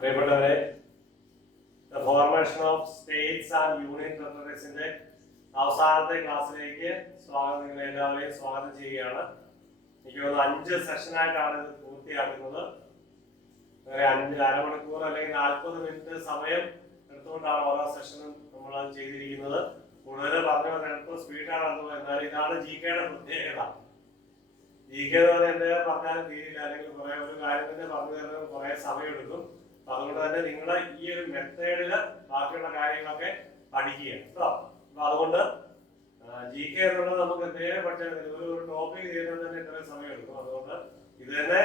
പ്രിയപ്പെട്ടവരെ, the formation of states and union ടെറിട്ടറീസിന്റെ അവസാനത്തെ ക്ലാസ്സിലേക്ക് നിങ്ങൾ എല്ലാവരെയും സ്വാഗതം ചെയ്യുകയാണ്. എനിക്ക് തോന്നുന്നു 5 സെഷനായിട്ടാണ് ഇത് പൂർത്തിയാക്കുന്നത്. അരമണിക്കൂർ അല്ലെങ്കിൽ 40 മിനിറ്റ് സമയം എടുത്തുകൊണ്ടാണ് ഓരോ സെഷനും നമ്മൾ ചെയ്തിരിക്കുന്നത്. കൂടുതൽ പറഞ്ഞു സ്പീഡാണ്. എന്നാൽ ഇതാണ് GK-യുടെ പ്രത്യേകത. GK എന്ന് പറഞ്ഞാൽ എന്റെ പറഞ്ഞാലും തീരില്ല, അല്ലെങ്കിൽ ഒരു കാര്യം തന്നെ പറഞ്ഞു തരുന്നത് കുറെ സമയം എടുക്കും. അതുകൊണ്ട് തന്നെ നിങ്ങൾ ഈ ഒരു മെത്തേഡില് ബാക്കിയുള്ള കാര്യങ്ങളൊക്കെ പഠിക്കുക കേട്ടോ. അപ്പൊ അതുകൊണ്ട് GK എന്നുള്ളത് നമുക്ക് എന്തെങ്കിലും പഠിച്ചാൽ ഒരു ടോപ്പിക് ചെയ്യുന്നത് തന്നെ ഇത്രയും സമയം എടുക്കും. അതുകൊണ്ട് ഇത് തന്നെ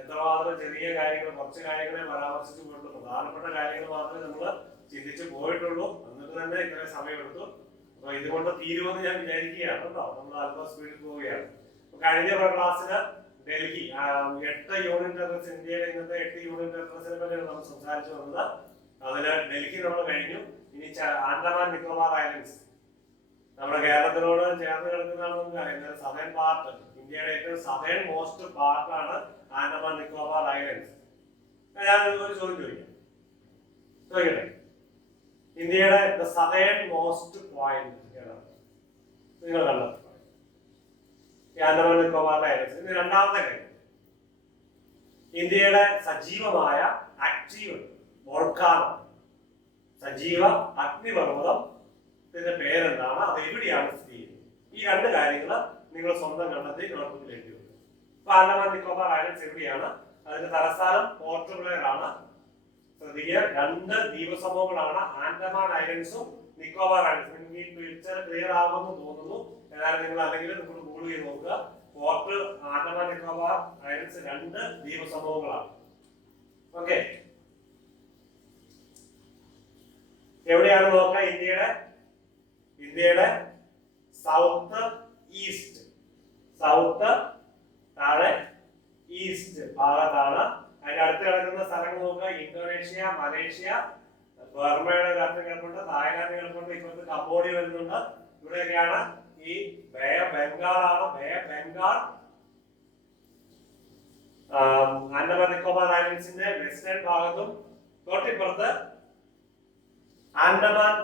എത്രമാത്രം ചെറിയ കാര്യങ്ങൾ, കുറച്ച് കാര്യങ്ങളെ പരാമർശിച്ചു പോയിട്ടുള്ളൂ. പ്രധാനപ്പെട്ട കാര്യങ്ങൾ മാത്രമേ നമ്മൾ ചിന്തിച്ചു പോയിട്ടുള്ളൂ. എന്നിട്ട് തന്നെ ഇത്രയും സമയം എടുത്തു. അപ്പൊ ഇതുകൊണ്ട് തീരുമെന്ന് ഞാൻ വിചാരിക്കുകയാണ് കേട്ടോ. നമ്മൾ അല്പം സ്പീഡിൽ പോവുകയാണ്. കഴിഞ്ഞ ക്ലാസ്സില് ഡൽഹി 8 യൂണിയൻ ടെറിട്ടറീസ്, ഇന്ത്യയിലെ ഇന്നത്തെ 8 യൂണിയൻ ടെറിട്ടറീസിനെ പറ്റിയാണ് നമ്മൾ സംസാരിച്ചു വന്നത്. അതില് ഡൽഹി നമ്മൾ കഴിഞ്ഞു. ഇനി ആൻഡമാൻ നിക്കോബാർ ഐലൻഡ്സ് നമ്മുടെ കേരളത്തിനോട് ചേർന്ന് കിടക്കുന്നതാണെന്ന് അറിയാം. സദേൺ പാർട്ട്, ഇന്ത്യയുടെ ഏറ്റവും സദേൺ മോസ്റ്റ് പാർട്ടാണ് ആൻഡമാൻ നിക്കോബാർ ഐലൻഡ്സ്. ഞാൻ ഒരു ചോദ്യം ചോദിക്കട്ടെ, ഇന്ത്യയുടെ സദേൺ മോസ്റ്റ് പോയിന്റ് ഏതാണ് നിങ്ങൾ കണ്ടത്? ആൻഡമാൻ നിക്കോബാർ ഐലൻഡ്സ്. ഇനി രണ്ടാമത്തെ കാര്യം, ഇന്ത്യയുടെ സജീവമായ ആക്റ്റീവ് വോൾക്കാനോ, സജീവ അഗ്നിപർവ്വതത്തിന്റെ പേരെന്താണ്, അത് എവിടെയാണ് സ്ഥിതി ചെയ്യുന്നത്? ഈ 2 കാര്യങ്ങൾ നിങ്ങൾ സ്വന്തം കണ്ടെത്തി നോട്ട്ബുക്കിൽ എഴുതി വെക്കും. അപ്പൊ ആൻഡമാൻ നിക്കോബാർ ഐലൻഡ്സ് എവിടെയാണ്? അതിന്റെ തലസ്ഥാനം പോർട്ട് ബ്ലെയർ ആണ്. ശ്രദ്ധിക്കുക, 2 ദ്വീപസമൂഹങ്ങളാണ് ആൻഡമാൻ ഐലൻഡ്സും നിക്കോബാർ ഐലൻഡ്സും. ഈ പിക്ചർ ക്ലിയർ ആകുമെന്ന് തോന്നുന്നു. ഏതായാലും നിങ്ങൾ അല്ലെങ്കിൽ നിങ്ങൾ ഗൂഗിൾ ചെയ്ത് നോക്കുക. പോർട്ട് ആൻഡമാൻ നിക്കോബാർ ഐലൻഡ്സ് 2 ദ്വീപസമൂഹങ്ങളാണ്. ഓക്കെ, എവിടെയാണ് നോക്കുക? ഇന്ത്യയുടെ സൗത്ത് ഈസ്റ്റ്, താഴെ ഈസ്റ്റ് ഭാഗത്താണ്. അതിന്റെ അടുത്ത് കിടക്കുന്ന സ്ഥലങ്ങൾ നോക്കുക. ഇന്തോനേഷ്യ, മലേഷ്യ, ബർമയുടെ കാറ്റ് കിടപ്പുണ്ട്, തായ്ലാന്റ് കിടപ്പുണ്ട്, ഇപ്പോഴത്തെ കംബോഡിയ വരുന്നുണ്ട്. ഇവിടെയൊക്കെയാണ് ഈ ബേ ഓഫ് ബംഗാളാണ്. ബേ ഓഫ് ബംഗാൾ ആൻഡമാൻ നിക്കോബാർ ഐലൻഡ്സിന്റെ വെസ്റ്റേൺ ഭാഗത്തും തൊട്ടിപ്പുറത്ത് ആൻഡമാൻ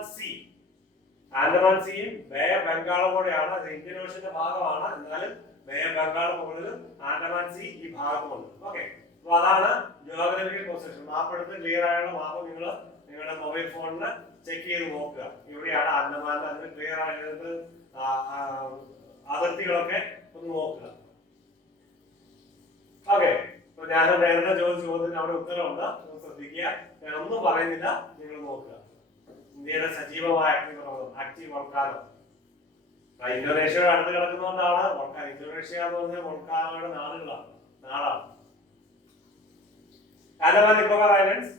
സീയും ബേ ഓഫ് ബംഗാളും കൂടെയാണ്. അത് ഇന്ത്യൻ ഓഷ്യന്റെ ഭാഗമാണ്. എന്നാലും ബേ ഓഫ് ബംഗാൾ മുകളിലും ആൻഡമാൻ സീ ഈ ഭാഗത്തുമുണ്ട്. ഓക്കെ, അപ്പൊ അതാണ് ജിയോഗ്രഫിക്കൽ പൊസിഷൻ. മാപ്പ് എടുത്ത് ക്ലിയർ ആയുള്ള മാപ്പ് നിങ്ങൾ നിങ്ങളുടെ മൊബൈൽ ഫോണിൽ ചെക്ക് ചെയ്ത് നോക്കുക. ഇവിടെയാണ് ആൻഡമാൻ, അതിന് ക്ലിയർ ആയത് അതിർത്തികളൊക്കെ ഒന്ന് നോക്കുക. ഓക്കെ, അപ്പൊ ഞാൻ നേരത്തെ ചോദിച്ച ചോദ്യത്തിന് അവിടെ ഉത്തരവുണ്ട്, ശ്രദ്ധിക്കുക. ഞാൻ ഒന്നും പറയുന്നില്ല, നിങ്ങൾ നോക്കുക. ഇന്ത്യയുടെ സജീവമായ ആക്റ്റീവ് വോൾക്കാനോ, ഇന്തോനേഷ്യയുടെ അടുത്ത് കിടക്കുന്നതുകൊണ്ടാണ് വോൾക്കാൻ. ഇന്തോനേഷ്യ എന്ന് പറഞ്ഞാൽ വോൾക്കാനോയുടെ നാടാണ്. Andaman Nicobar Islands,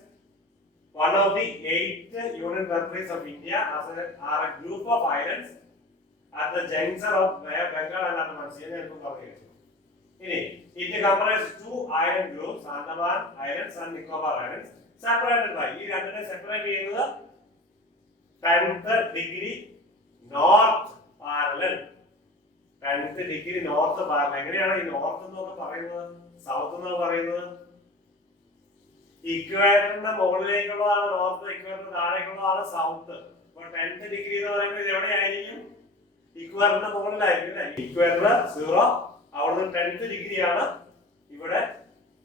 one of the 8 union territories of India, are a group of islands at the junction of Bay of Bengal and Andaman Sea. It comprises 2 island groups, Andaman Islands and Nicobar Islands, separated by 10th degree north parallel. 10th degree north parallel. എങ്ങനെയാണ് ഈ north എന്നൊക്കെ പറയുന്നത്, south എന്നൊക്കെ പറയുന്നത്? ഇക്വേറ്ററിന്റെ മുകളിലേക്കുള്ളതാണ് north, ഇക്വേറ്ററിന് താഴേക്കുള്ളതാണ് south. അപ്പൊ 10th degree എന്ന് പറയുന്നത് ഇത് എവിടെയായിരിക്കും? ഇക്വേറ്ററിന്റെ മുകളിലായിരിക്കും അല്ലെ? ഇക്വേറ്റർ 0, അവിടുന്ന് 10th ഡിഗ്രിയാണ് ഇവിടെ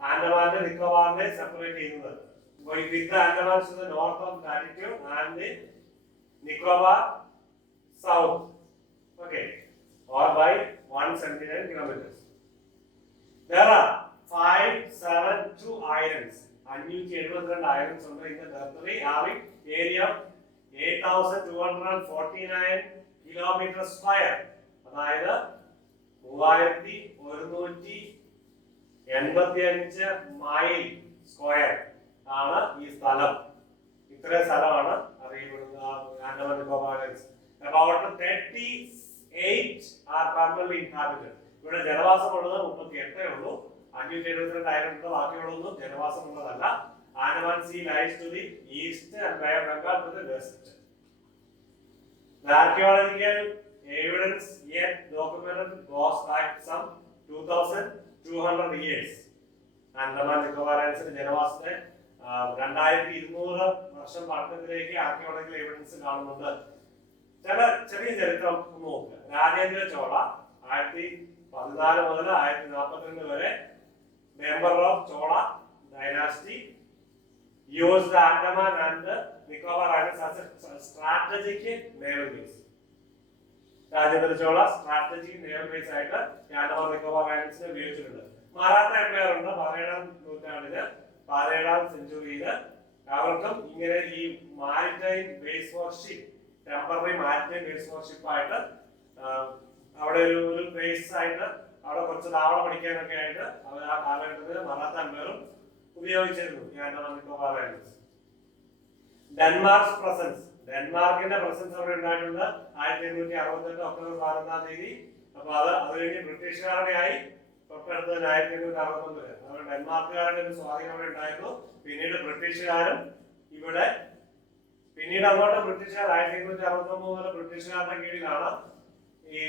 ആൻഡമാന്റെ നിക്കോബാറിനെ സെപ്പറേറ്റ് ചെയ്യുന്നത്. With Andaman to the north of latitude and Nicobar south. Okay, or by 179 kilometers. There are 572 islands. 572 islands ഉണ്ട് in the territory having area of 8249 kilometers square. അതായത് 3185 മൈൽ സ്ക്വയർ ആണ് ഈ സ്ഥലം. ഇത്രയും സ്ഥലമാണ് അറിയപ്പെടുന്നത് Andaman Nicobar islands. About 38 are permanently inhabited. ഇവിടെ ജനവാസമുള്ളത് 38 ഉള്ളൂ. 572 ഐലൻഡ് ബാക്കിയുള്ളതൊന്നും ജനവാസമുള്ളതല്ല. Andaman sea lies to the east and bay of Bengal to the west. The archaeological evidence yet documented goes back some 2200 years. Andaman Nicobar ഐലൻഡ്സിന്റെ ജനവാസത്തെ 2200 വർഷം പഴക്കത്തിലേക്ക് ആർക്കിയോളജിക്കൽ എവിഡൻസ് കാണുന്നുണ്ട്. ചില ചെറിയ ചരിത്രം നോക്കുക. രാജേന്ദ്ര ചോള 1014 മുതൽ 1042 വരെ member of Chola dynasty used the Andaman and the Nicobar Islands as a strategic naval base. Rajendra Chola strategic naval base ആയിട്ട് ആൻഡമാൻ നിക്കോബാർ ഐലൻഡ്സിനെ ഉപയോഗിച്ചിട്ടുണ്ട്. മറാത്ത എംപയർ ഉണ്ട് 17ാം നൂറ്റാണ്ടില് 17ാം സെഞ്ചുറിയില്. അവർക്കും ഇങ്ങനെ ഈ maritime base warship, temporary maritime base warship ആയിട്ട് അവിടെ ഒരു ബേസ് ആയിട്ട് അവിടെ കുറച്ച് താവളം പഠിക്കാനൊക്കെ ആയിട്ട് അവർ ആ കാലഘട്ടത്തിൽ മറാത്ത എംപയറും ഉപയോഗിച്ചിരുന്നു ഈ Andaman Nicobar islands. Denmark presence, ഡെൻമാർക്കിന്റെ പ്രസൻസ് അവിടെ ഉണ്ടായിട്ടുണ്ട് 1868 ഒക്ടോബർ 11-ാം തീയതി. അപ്പൊ അത് കഴിഞ്ഞ് ബ്രിട്ടീഷുകാരുടെ ആയി തൊട്ടടുത്തത് 1869. അതുകൊണ്ട് ഡെൻമാർക്കുകാരുടെ ഒരു സ്വാധീനം അവിടെ ഉണ്ടായിരുന്നു. പിന്നീട് ബ്രിട്ടീഷുകാരും ഇവിടെ, പിന്നീട് അങ്ങോട്ട് ബ്രിട്ടീഷുകാർ 1869 മുതൽ ബ്രിട്ടീഷുകാരുടെ കീഴിലാണ് ഈ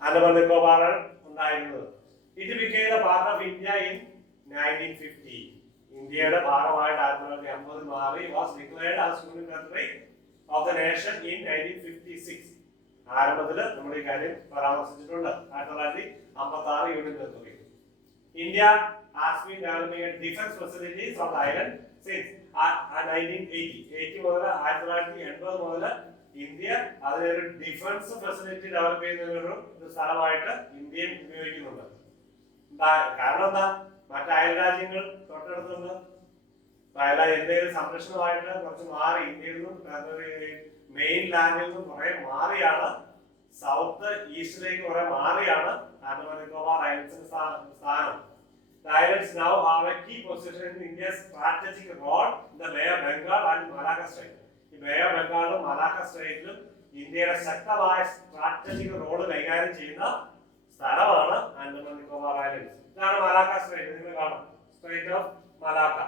ആൻഡമാൻ നിക്കോബാർ ഉണ്ടായിരുന്നത്. It became a part of India in 1950. ഇന്ത്യയുടെ ഭാഗമായിട്ട് 1950 മാറി. was declared as union territory of the nation in 1956. ആരംഭത്തിൽ നമ്മൾ ഈ കാര്യം പരാമർശിച്ചിട്ടുണ്ട്. 1956 union territory. India has been developing defense facilities on the island since 1980 മുതൽ 1980 മുതൽ ഇന്ത്യ അതിനൊരു ഡിഫൻസ് ഫെസിലിറ്റി ഡെവലപ്പ് ചെയ്യുന്ന ഒരു സ്ഥലമായിട്ട് ഇന്ത്യയും ഉപയോഗിക്കുന്നുണ്ട്. കാരണം എന്താ? മറ്റ് അയൽ രാജ്യങ്ങൾ തൊട്ടടുത്തുണ്ട്. എന്തെങ്കിലും സംരക്ഷണമായിട്ട് കുറച്ച് മാറി ഇന്ത്യയിൽ നിന്നും മെയിൻ ലാൻഡിൽ നിന്നും കുറെ മാറിയാണ്, സൗത്ത് ഈസ്റ്റിലേക്ക് കുറെ മാറിയാണ് ആൻഡമാൻ നിക്കോബാർ ഐലൻഡ്സിന്റെ സ്ഥാനം. The islands now have a key position in India's strategic role in the Bay of Bengal and Malacca Strait. ഈ ബേ ഓഫ് ബംഗാളും മലാക്ക സ്ട്രേറ്റിലും ഇന്ത്യയുടെ ശക്തമായ സ്ട്രാറ്റജിക് റോള് കൈകാര്യം ചെയ്യുന്ന സ്ഥലമാണ് ആൻഡമാൻ നിക്കോബാർ ഐലൻഡ്സ്. ഇതാണ് മലാക്ക സ്ട്രേറ്റ്. നിങ്ങൾ കാണും സ്ട്രേറ്റ് ഓഫ് മലാക്ക.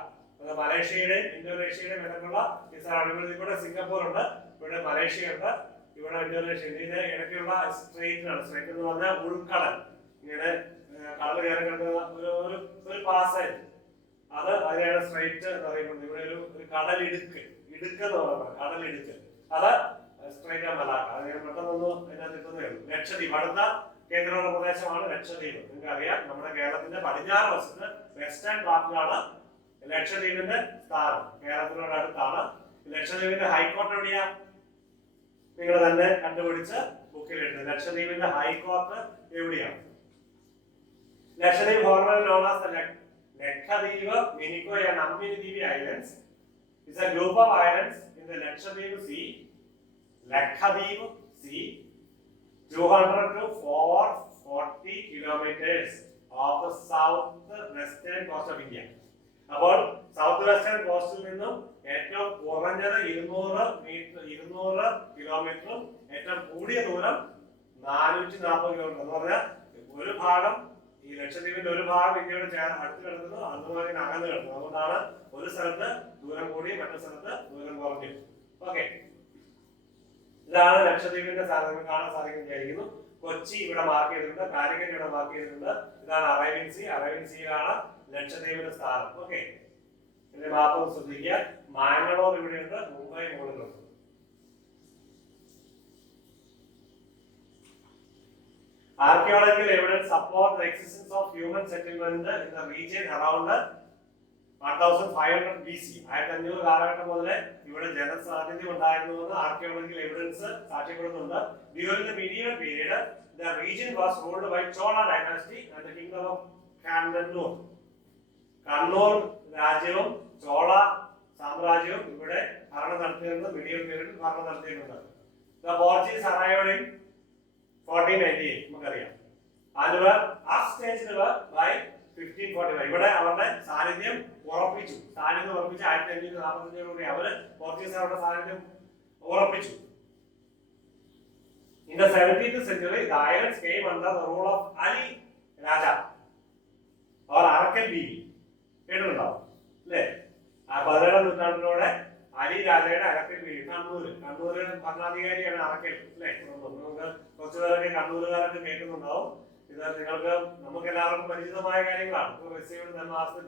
അത് മലേഷ്യയുടെയും ഇന്തോനേഷ്യയുടെയും ഇടയ്ക്കുള്ള ഈ സ്ഥലമാണ്. ഇവിടെ സിംഗപ്പൂർ ഉണ്ട്, ഇവിടെ മലേഷ്യ ഉണ്ട്, ഇവിടെ ഇന്തോനേഷ്യ. ഇതിന്റെ ഇടയ്ക്കുള്ള സ്ട്രേറ്റിനാണ്. സ്ട്രേറ്റ് എന്ന് പറഞ്ഞാൽ ഉൾക്കടൽ, ഇങ്ങനെ കടൽ കയറി കിടക്കുന്ന ഒരു പാസേജ്. അത് അതിനാണ് സ്ട്രേറ്റ് എന്ന് പറയുന്നത്. ഇവിടെ ഒരു കടലിടുക്ക്, ഇടുക്കെന്ന് പറയുന്നത് കടലിടുക്ക്. അത് സ്ട്രേറ്റ് ഓഫ് മലാക്ക. അത് ഞാൻ പെട്ടെന്നൊന്നും അതിനകത്ത് എത്തുന്നേ ഉള്ളൂ. ലക്ഷദ്വീപ് അടുത്ത കേന്ദ്രഭരണ പ്രദേശമാണ് ലക്ഷദ്വീപ്. നിങ്ങൾക്ക് അറിയാം, നമ്മുടെ കേരളത്തിന്റെ പടിഞ്ഞാറ് വശത്ത് വെസ്റ്റേൺ പാർട്ടിലാണ് ലക്ഷദ്വീപിന്റെ സ്ഥാനം. കേരളത്തിനോട് അടുത്താണ്. ലക്ഷദ്വീപിന്റെ ഹൈക്കോർട്ട് എവിടെയാ? നിങ്ങൾ തന്നെ കണ്ടുപിടിച്ച് ബുക്കിലിട്ട്. ലക്ഷദ്വീപിന്റെ ഹൈക്കോർട്ട് എവിടെയാണ്? Lakshadweep formerly known as Lakshadweep, Minicoy and Amindivi islands is a group of islands in the Lakshadweep Sea, Lakshadweep Sea, 200 to 440 kilometers of the southwestern coast of India. അപ്പോൾ സൗത്ത് വെസ്റ്റേൺ കോസ്റ്റിൽ നിന്നും ഏറ്റവും കുറഞ്ഞത് 200 കിലോമീറ്ററും ഏറ്റവും കൂടിയ ദൂരം 440 കിലോമീറ്റർ എന്ന് പറഞ്ഞാൽ ഒരു ഭാഗം, ഈ ലക്ഷദ്വീപിന്റെ ഒരു ഭാഗം ഇന്ത്യയോട് ചേർന്ന് അടുത്ത് കിടക്കുന്നു, അതുപോലെ അകന്ന് കിടക്കുന്നു. അതുകൊണ്ടാണ് ഒരു സ്ഥലത്ത് ദൂരം കൂടി മറ്റു സ്ഥലത്ത് ദൂരം കുറഞ്ഞു. ഓക്കെ, ഇതാണ് ലക്ഷദ്വീപിന്റെ സാധനങ്ങൾ കാണാൻ സാധിക്കുന്നതായിരിക്കുന്നു. കൊച്ചി ഇവിടെ മാർക്ക് ചെയ്തിട്ടുണ്ട്, കാലിക്കറ്റ് ഇവിടെ മാർക്ക് ചെയ്തിട്ടുണ്ട്. ഇതാണ് അറേബ്യൻ സീ. അറേബ്യൻ സീയിലാണ് ലക്ഷദ്വീപിന്റെ സ്ഥാനം. ഓക്കെ, ഇതിന്റെ മാപ്പ് ശ്രദ്ധിക്കുക. മാംഗ്ലൂർ ഇവിടെയുണ്ട്, മുംബൈ മുകളിലുണ്ട്. Archaeological evidence support the existence of human settlement in the region around 1500 BC. 1500 കാലഘട്ടം മുതൽ ഇവിടെ ജനസാധ്യത ഉണ്ടായിരുന്നുവെന്ന് ആർക്കിയോളജിക്കൽ എവിഡൻസ് സാക്ഷ്യപ്പെടുന്നുണ്ട്. During the medieval period, the region was ruled by Chola dynasty and the kingdom of Kannur. Kannur രാജ്യവും ചോള സാമ്രാജ്യവും ഇവിടെ ഭരണം നടത്തിയിരുന്നത് medieval period ഭരണം നടത്തിയിരുന്നത്. The Portuguese arrived in 1498 നമുക്കറിയാം. And were upstaged by 1545. ഇവിടെ അവരുടെ സാന്നിധ്യം ഉറപ്പിച്ചു. 1545 അവര് പോർച്ചുഗീസുകാരുടെ സാന്നിധ്യം ഉറപ്പിച്ചു. In the 17th century, the islands came under the rule of Ali Raja or Arakkal Bibi. കേട്ടിട്ടുണ്ടാവും അല്ലേ? ആ 17ാം നൂറ്റാണ്ടിലൂടെ അലി രാജയുടെ അരക്കൽ ബീവി. കണ്ണൂര് ഭരണാധികാരിയാണ് അറക്കൽ അല്ലേ? നമുക്ക് കുറച്ചു പേരൊക്കെ കണ്ണൂരുകാരൊക്കെ കേൾക്കുന്നുണ്ടാവും. ഇത് നിങ്ങൾക്ക് നമുക്ക് എല്ലാവർക്കും പരിചിതമായ കാര്യങ്ങളാണ്. റിസീവ്ഡ് ദ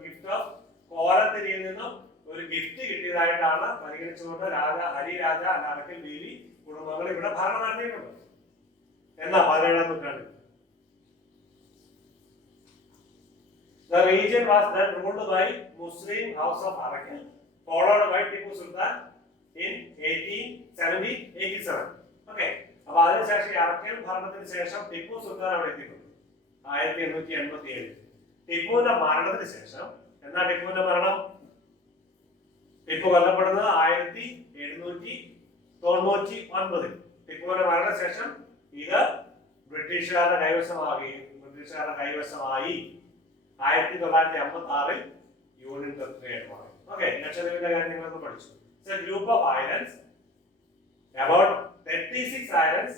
ഗിഫ്റ്റ് ഓഫ് കോലത്തിരിയിൽ നിന്നും ഒരു ഗിഫ്റ്റ് കിട്ടിയതായിട്ടാണ് പരിഗണിച്ചുകൊണ്ട് ഹരിരാജ അടക്കൽ ദേവി കുടുംബങ്ങൾ ഇവിടെ ഭരണം നടത്തിയിട്ടുണ്ട്. എന്നാ 17ാം നൂറ്റാണ്ടിൽ The region was then ruled by Muslim House of Arakan, followed by Tipu Sultan in 1887. Okay. അപ്പോൾ അതിനുശേഷം അറക്കൻ ഭരണത്തിന് ശേഷം ടിപ്പു സുൽത്താൻ അവിടെ എത്തിയിട്ടുണ്ട് 1887. ടിപ്പുവിന്റെ മരണത്തിന് ശേഷം എന്നാ ടിപ്പുവിന്റെ മരണം? ടിപ്പു കൊല്ലപ്പെടുന്നത് 1799. ടിപ്പുവിന്റെ മരണശേഷം ഇത് ബ്രിട്ടീഷുകാരുടെ കൈവശമായി 1956 യൂണിയൻ ടെറിട്ടറിയായിട്ട് മാറി. ഓക്കെ, ലക്ഷദ്വീപിന്റെ കാര്യം നിങ്ങളൊന്ന് പഠിച്ചു. Group of islands about 36 islands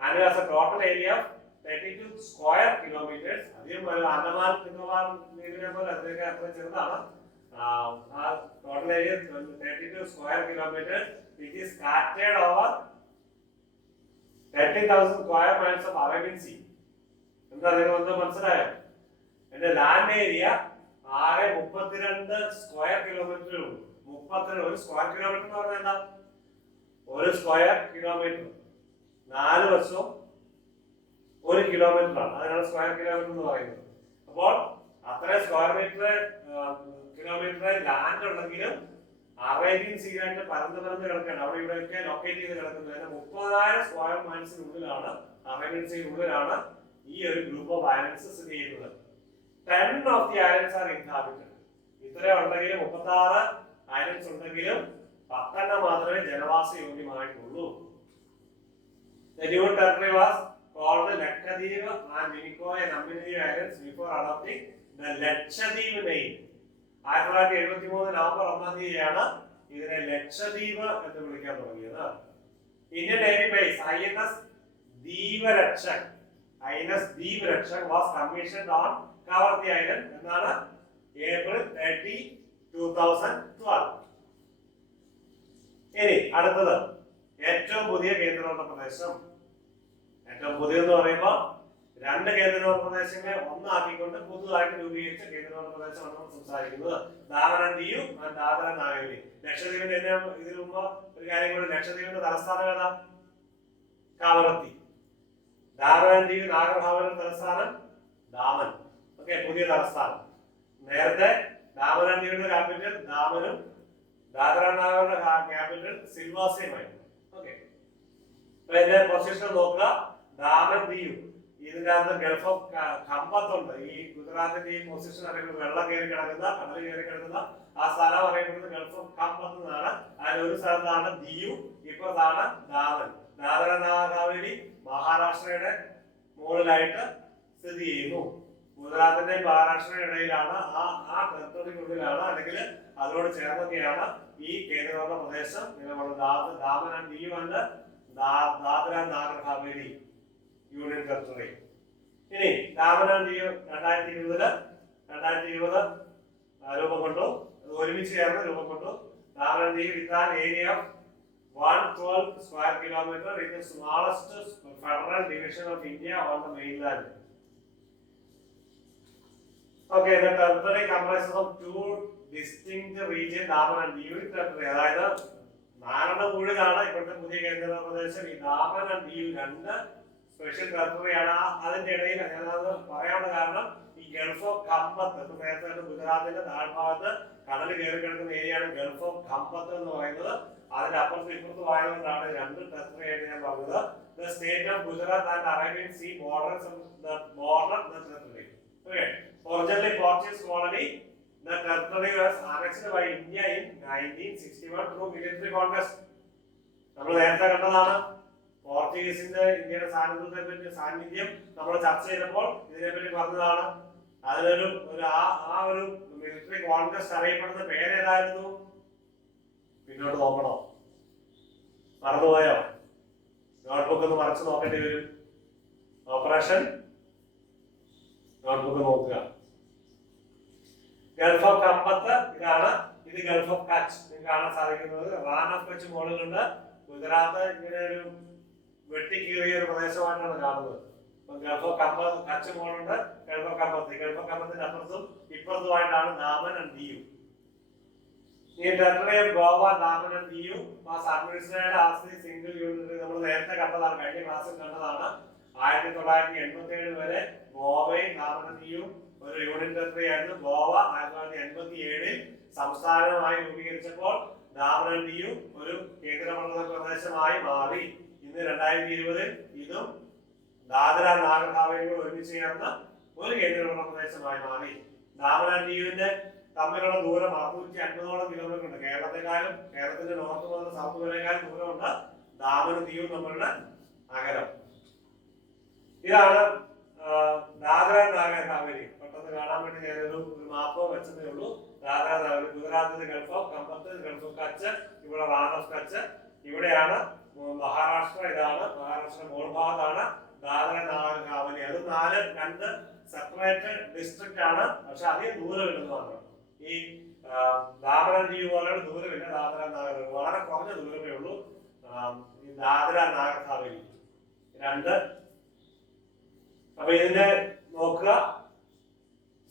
and has a total area of 32 square kilometers. അധികം അണ്ടമാൻ നിക്കോബാർ ദ്വീപിനെ പോലെ അതിലേക്ക് അത്ര ചെറുതാണ്. Total area 32 square kilometers which is scattered over 30,000 square miles of Arabian Sea. എന്താ നിങ്ങൾക്ക് മനസ്സിലായോ? എന്റെ ലാൻഡ് ഏരിയ 632 സ്ക്വയർ കിലോമീറ്റർ ഉള്ളൂ. 32 ഒരു സ്ക്വയർ കിലോമീറ്റർ എന്ന് പറഞ്ഞാൽ എന്താ? ഒരു സ്ക്വയർ കിലോമീറ്റർ 4 വശവും 1 കിലോമീറ്റർ ആണ്. അതിനാണ് സ്ക്വയർ കിലോമീറ്റർ എന്ന് പറയുന്നത്. അപ്പോൾ അത്ര സ്ക്വയർ കിലോമീറ്റർ ലാൻഡ് ഉണ്ടെങ്കിലും അറേബ്യൻ സീയായിട്ട് പരന്ന് കിടക്കുകയാണ്. അവിടെ ഇവിടെയൊക്കെ ലൊക്കേറ്റ് ചെയ്ത് കിടക്കുന്നത് 30,000 സ്ക്വയർ മൈൽസിനുള്ളിലാണ്, അറേബ്യൻ സീനുള്ളിലാണ് ഈ ഒരു ഗ്രൂപ്പ് ഓഫ് ഐലൻഡ്സ് സ്ഥിതി ചെയ്യുന്നത്. 10 of the islands are inhabited. ഇത്ര ഉണ്ടെങ്കിലും 36 ഐലൻഡ്സ് ഉണ്ടെങ്കിലും 10 മാത്രമേ ജനവാസ യോഗ്യമായിട്ടുള്ളൂ. The new territory was called Lakshadweep and Minicoy and Ambinaji Islands before adopting the Lakshadweep name. 1973 November 1-ാം തീയതിയാണ് ഇതിനെ ലക്ഷദ്വീപ് എന്ന് വിളിക്കാൻ തുടങ്ങിയത്. Indian navy base INS ദീപരക്ഷക് was commissioned on Kavarthi Island എന്നാണ് April 30, 2012. ഇനി അടുത്തത് ഏറ്റവും പുതിയ കേന്ദ്രഭരണ പ്രദേശം. ഏറ്റവും പുതിയെന്ന് പറയുമ്പോൾ 2 കേന്ദ്രഭരണ പ്രദേശങ്ങളെ ഒന്നാക്കിക്കൊണ്ട് പുതുതായിട്ട് രൂപീകരിച്ച കേന്ദ്രഭരണ പ്രദേശമാണ് നമ്മൾ സംസാരിക്കുന്നത്. Daman and Diu and Dadra and Nagar. ലക്ഷദ്വീപിന്റെ ഇതിനു മുമ്പ് ഒരു കാര്യം കൂടി, ലക്ഷദ്വീപിന്റെ തലസ്ഥാനം ഏതാ? കവറത്തി. ദാമൻ ആൻഡ് ദിയു നാഗർ ഹാവലിന്റെ തലസ്ഥാനം ദാമൻ. ഓക്കെ, പുതിയ തലസ്ഥാനം. നേരത്തെ ദാമൻ ആൻഡ് ദിയുടെ ക്യാപിറ്റൽ ദാമനും ദാദ്ര ആൻഡ് നാഗറിന്റെ ക്യാപിറ്റൽ സിൽവാസയുമായിരുന്നു. ഓക്കെ, അപ്പൊ ഇതിന്റെ പൊസിഷൻ നോക്കുക. ദാമൻ ദിയു ഇതിനകത്ത് ഗൾഫ് ഓഫ് ഖമ്പത്തുണ്ട്. ഈ ഗുജറാത്തിന്റെ ഈ പൊസിഷൻ അറിയപ്പെടുന്നത് വെള്ളം കയറി കിടക്കുന്ന, കടൽ കയറി കിടക്കുന്ന ആ സ്ഥലം അറിയപ്പെടുന്നത് ഗൾഫ് ഓഫ് ഖമ്പത്ത് എന്നാണ്. അതിൽ ഒരു സ്ഥലത്താണ് ദിയു, ഇപ്പുറത്താണ് ദാമൻ. ദാദ്ര നാഗർ ഹവേലി മഹാരാഷ്ട്രയുടെ മുകളിലായിട്ട് സ്ഥിതി ചെയ്യുന്നു. ഗുജറാത്തിന്റെയും മഹാരാഷ്ട്രയുടെ ഇടയിലാണ്, ആ ടെറിട്ടറിക്കുള്ളിലാണ്, അല്ലെങ്കിൽ അതിനോട് ചേർന്നൊക്കെയാണ് ഈ കേന്ദ്രഭരണ പ്രദേശം നിലകൊള്ളുന്നത്. Daman and Diu and Dadra Nagar Haveli union territory. ഇനി ദാമൻ ആൻഡ് ദിയു 2020 രൂപം കൊണ്ടു, ഒരുമിച്ച് ചേർന്ന് രൂപം കൊണ്ടു. Daman and Diu with an area of 112 square kilometer is the smallest federal division of India on the mainland. Okay, the territory comprises of 2 distinct regions, Daman and Diu territory. അതായത് 4 കൂടിയതാണ് ഇപ്പോഴത്തെ പുതിയ കേന്ദ്ര പ്രദേശം. ഈ ദാമൻ ആൻഡ് ദിയു 2 സ്പെഷ്യൽ ടെറിട്ടറിയാണ്. അതിന്റെ ഇടയിൽ ഞാനത് പറയാനുള്ള കാരണം ഈ ഗൾഫ് ഓഫ് ഖമ്പത്ത്, നേരത്തെ ഗുജറാത്തിന്റെ താഴ്ഭാഗത്ത് കടൽ കയറി കിടക്കുന്ന ഏരിയയാണ് ഗൾഫ് ഓഫ് ഖമ്പത്ത് എന്ന് പറയുന്നത്. അതിന്റെ അപ്പുറത്ത് ഇപ്പുറത്ത് വായതുകൊണ്ടാണ് 2 ടെറിട്ടറി ആയിട്ട് ഞാൻ പറഞ്ഞത്. The state of Gujarat and Arabian Sea borders the territory. Okay. Originally Portuguese colony, the territory was annexed by India in 1961 through military conquest. നമ്മൾ നേരത്തെ കണ്ടതാണ് പോർച്ചുഗീസിന്റെ ഇന്ത്യയുടെ സാന്നിധ്യം നമ്മൾ ചർച്ച ചെയ്തപ്പോൾ ഇതിനെപ്പറ്റി പറഞ്ഞതാണ്. അതിലൊരു ഒരു മിലിറ്ററി കോൺഗ്രസ് അറിയപ്പെടുന്ന പേരേതായിരുന്നു? പിന്നോട്ട് നോക്കണോ? മറന്നുപോയോ? നോട്ട്ബുക്ക് ഒന്ന് മറച്ചു നോക്കേണ്ടി വരും. ഓപ്പറേഷൻ നോട്ട്ബുക്ക് നോക്കുക. ഗൾഫ് ഓഫ് ഖമ്പത്ത് ഇതാണ്. ഇത് ഗൾഫ് ഓഫ് കച്ച് നിങ്ങൾക്ക് കാണാൻ സാധിക്കുന്നത്. റാൻ ഓഫ് കച്ച് മുകളിലുണ്ട്. ഗുജറാത്ത് ഇങ്ങനെ ഒരു വെട്ടിക്കീറിയ ഒരു പ്രദേശമായിട്ടാണ് കാണുന്നത്. ഗൾഫ് ഓഫ് കച്ച് മോഡുണ്ട്, ഗൾഫ് ഓഫ് കമ്പത്തിന്റെ അപ്പുറത്തും ഇപ്പുറത്തുമായിട്ടാണ് ദാമൻ ആൻഡ് ദിയു. ഈ territory of Goa, Daman and Diu was administered as the single unit. നമ്മൾ നേരത്തെ കണ്ടതാണ്, കഴിഞ്ഞ ക്ലാസ്സിൽ കണ്ടതാണ്. 1987 വരെ ഗോവയും ദാമൻ ആൻഡ് ദിയു ഒരു യൂണിയൻ ടെറിട്ടറി ആയിരുന്നു. ഗോവ 1987 സംസ്ഥാനമായി രൂപീകരിച്ചപ്പോൾ ദാമൻ ആൻഡ് ദിയു ഒരു കേന്ദ്രഭരണ പ്രദേശമായി മാറി. ഇന്ന് 2020 ഇതും ദാദ്ര നാഗർ ഹവേലിയും ഒരുമിച്ച് ചേർന്ന ഒരു കേന്ദ്രഭരണ പ്രദേശമായി മാറി. ദാമൻ ആൻഡ് ദിയുവിന്റെ തമ്മിലുള്ള ദൂരം 650ഓളം കിലോമീറ്റർ ഉണ്ട്. കേരളത്തിന്റെ നോർത്ത് മുതൽ സൗത്ത് വരെക്കാളും ദൂരമുണ്ട് ദാമനും ദിയുവും തമ്മിലുള്ള അകലം. ഇതാണ് ദാദ്ര നാഗർ ഹവേലി. പെട്ടെന്ന് കാണാൻ വേണ്ടി ഞാനൊരു മാപ്പ് വെച്ചതേ ഉള്ളൂ. ദാദ്ര നാഗർ, ഗുജറാത്തിലെ gulf of Khambhat, gulf of Kutch, ഇവിടെ റാൻ ഓഫ് കച്ച്, ഇവിടെയാണ് മഹാരാഷ്ട്ര. ഇതാണ് മഹാരാഷ്ട്ര മോൾ ഭാഗത്താണ് ദാദ്ര നാഗർ ഹവേലി. അത് രണ്ട് സെപ്പറേറ്റ് ഡിസ്ട്രിക്റ്റ് ആണ്, പക്ഷെ അധികം ദൂരം ഇല്ലെന്നാണ്. ഈ ദാദ്ര ആൻഡ് ദിയു പോലെയുള്ള ദൂരമില്ല. ദാദ്ര നാഗർ വളരെ കുറഞ്ഞ ദൂരമേ ഉള്ളൂ. ഈ ദാദ്ര നാഗർ ഹവേലി രണ്ട്. അപ്പൊ ഇതിന്റെ നോക്കുക,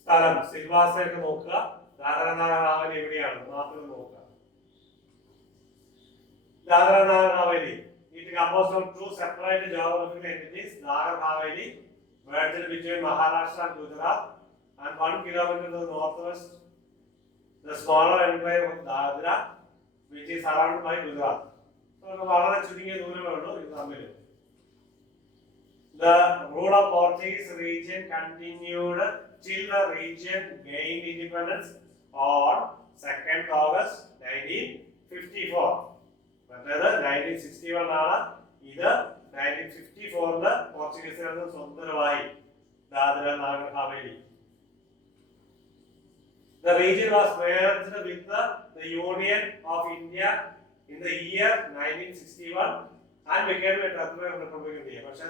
സ്ഥലം സിൽവാസയൊക്കെ നോക്കുക. ദാദ്ര നാഗർ ഹവേലി എവിടെയാണ് മാപ്പിൽ നോക്കുക. Dadra Nagar Haveli it composed of two separate geographical entities. Nagar Haveli merged between Maharashtra and Gujarat, and 1 kilometer to the northwest the smaller enclave of Dadra, which is surrounded by Gujarat. So വളരെ ചുരുങ്ങിയ ദൂരമേ ഉള്ളൂ ഇത് തമ്മിൽ. The rule of Portuguese region continued till the region gained independence on 2nd August 1954. മറ്റേത് 1961 ആണ്. ഇത് 1954 പോർച്ചുഗീസുകാർക്ക് സ്വതന്ത്രമായി Dadra Nagar Haveli. The region was merged with the Union of India in the year 1961 and became a territorial republic of India. പക്ഷേ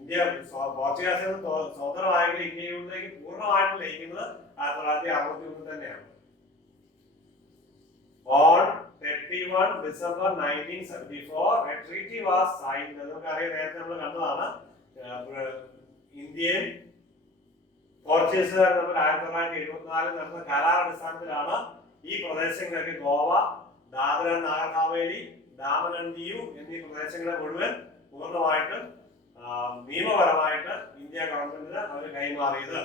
India പോർച്ചുഗീസുകാർ സ്വതന്ത്രമായെങ്കിൽ ഇന്ത്യയിലേക്ക് പൂർണ്ണമായിട്ട് ലയിക്കുന്നത് 1961 തന്നെയാണ്. On 31 December 1974 a treaty was signed. നമുക്കറിയാം, നേരത്തെ നമ്മൾ കണ്ടതാണ്. ഇന്ത്യയും പോർച്ചുഗീസുകാർ തമ്മിൽ 1974 നടന്ന കരാർ അടിസ്ഥാനത്തിലാണ് ഈ പ്രദേശങ്ങളൊക്കെ ഗോവ, ദാദ്ര നാഗർ ഹവേലി, ദാമൻ ആൻഡ് ദിയു എന്നീ പ്രദേശങ്ങളെ മുഴുവൻ പൂർണ്ണമായിട്ടും നിയമപരമായിട്ട് ഇന്ത്യ ഗവൺമെന്റിന് അവർ കൈമാറിയത്.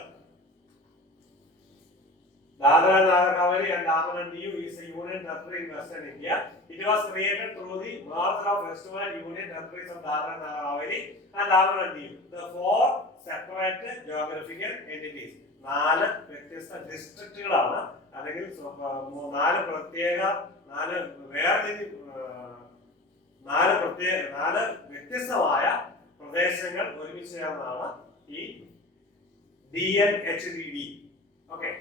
Dadra Nagar Haveli and Daman and Diu is a union territory in Western India. It was created through the merger of residual union territories of Dadra Nagar Haveli and Daman and Diu, the four separate geographical entities. 4 വ്യത്യസ്ത ഡിസ്ട്രിക്റ്റുകളാണ്, അല്ലെങ്കിൽ 4 വ്യത്യസ്തമായ പ്രദേശങ്ങൾ ഒരുമിച്ച് ചേർന്നതാണ് ഈ DNHDD. Okay.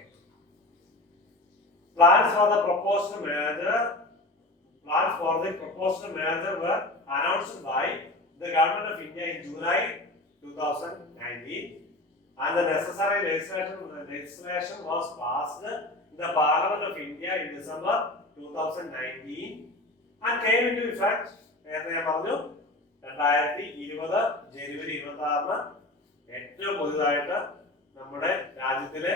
Plans for the proposed merger were announced by the Government of India in July 2019, and the necessary legislation was passed in the Parliament of India in December 2019 and came into effect, as I പറഞ്ഞു, 2020 ജനുവരി 26 ഏറ്റവും പുതുതായിട്ട് നമ്മുടെ രാജ്യത്തിലെ